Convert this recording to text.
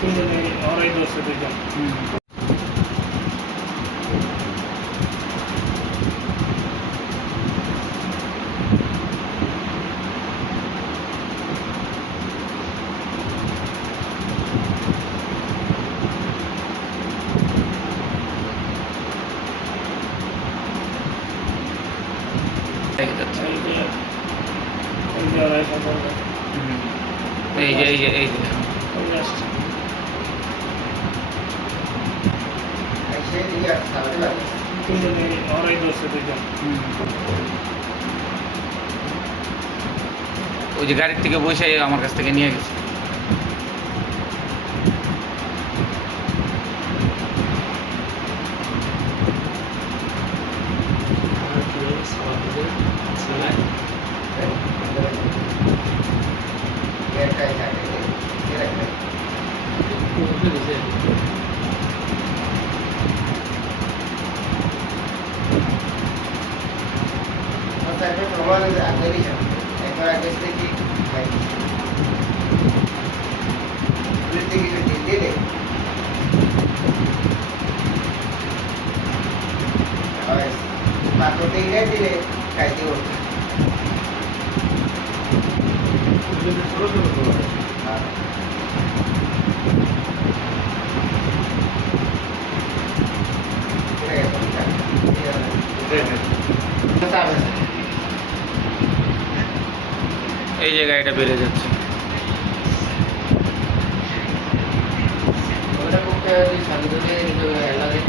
দুজনে ওরাই ধরছে দুজন। দেখা যাচ্ছে। এই যে ওরাই সফল এই যে এই যে এই যে আসছে। দুজনে ওরাই ধরছে দুজন। ওই যে গাড়ির থেকে বসে আমার কাছ থেকে নিয়ে গেছে। দিলে খাইতে হতো এই যে গাড়িটা বেড়ে যাচ্ছে। ওটা করতে সামনে লাগে